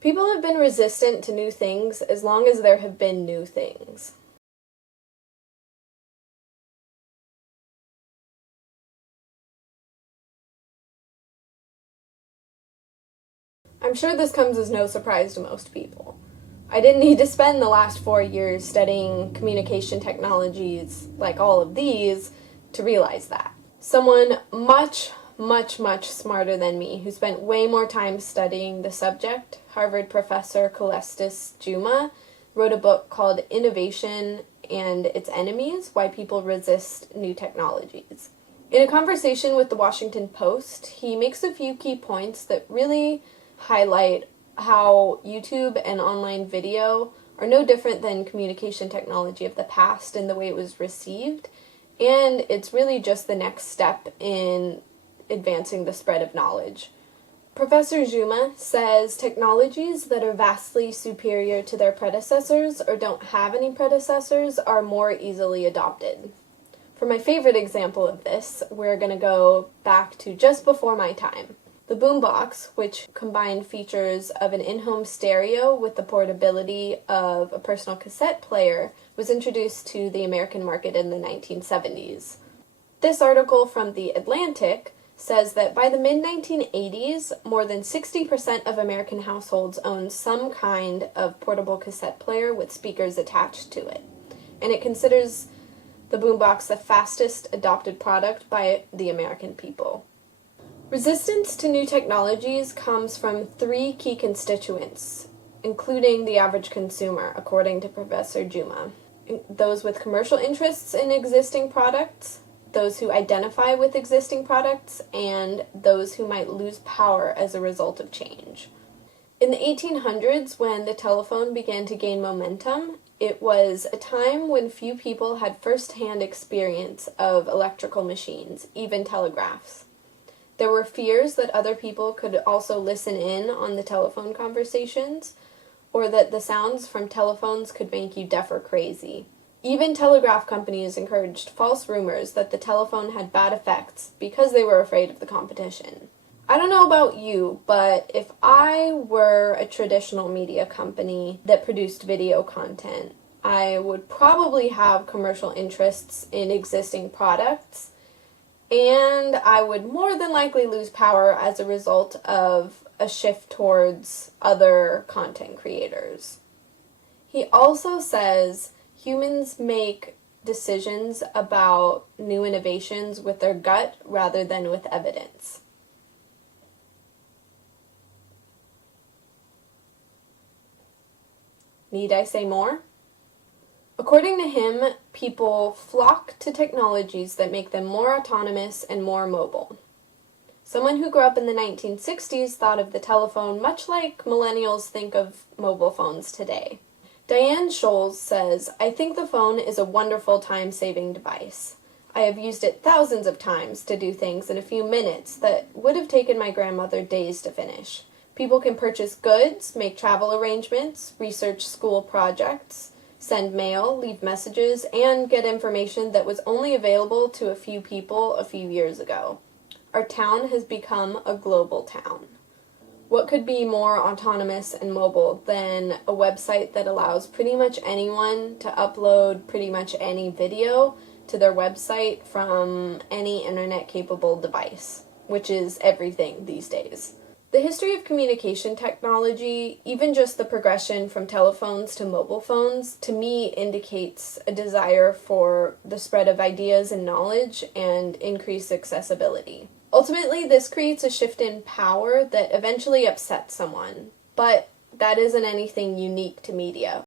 People have been resistant to new things as long as there have been new things. I'm sure this comes as no surprise to most people. I didn't need to spend the last 4 years studying communication technologies like all of these to realize that. Someone much smarter than me, who spent way more time studying the subject, Harvard professor Celestis Juma, wrote a book called Innovation and Its Enemies: Why People Resist New Technologies. In a conversation with the Washington Post, he makes a few key points that really highlight how YouTube and online video are no different than communication technology of the past in the way it was received, and it's really just the next step in advancing the spread of knowledge. Professor Juma says technologies that are vastly superior to their predecessors or don't have any predecessors are more easily adopted. For my favorite example of this, we're going to go back to just before my time. The boombox, which combined features of an in-home stereo with the portability of a personal cassette player, was introduced to the American market in the 1970s. This article from The Atlantic says that by the mid-1980s, more than 60% of American households owned some kind of portable cassette player with speakers attached to it, and it considers the boombox the fastest adopted product by the American people. Resistance to new technologies comes from three key constituents, including the average consumer, according to Professor Juma. Those with commercial interests in existing products, those who identify with existing products, and those who might lose power as a result of change. In the 1800s, when the telephone began to gain momentum, it was a time when few people had first-hand experience of electrical machines, even telegraphs. There were fears that other people could also listen in on the telephone conversations, or that the sounds from telephones could make you deaf or crazy. Even telegraph companies encouraged false rumors that the telephone had bad effects because they were afraid of the competition. I don't know about you, but if I were a traditional media company that produced video content, I would probably have commercial interests in existing products, and I would more than likely lose power as a result of a shift towards other content creators. He also says humans make decisions about new innovations with their gut rather than with evidence. Need I say more? According to him, people flock to technologies that make them more autonomous and more mobile. Someone who grew up in the 1960s thought of the telephone much like millennials think of mobile phones today. Diane Scholes says, "I think the phone is a wonderful time-saving device. I have used it thousands of times to do things in a few minutes that would have taken my grandmother days to finish. People can purchase goods, make travel arrangements, research school projects, send mail, leave messages, and get information that was only available to a few people a few years ago. Our town has become a global town." What could be more autonomous and mobile than a website that allows pretty much anyone to upload pretty much any video to their website from any internet-capable device, which is everything these days. The history of communication technology, even just the progression from telephones to mobile phones, to me indicates a desire for the spread of ideas and knowledge and increased accessibility. Ultimately, this creates a shift in power that eventually upsets someone, but that isn't anything unique to media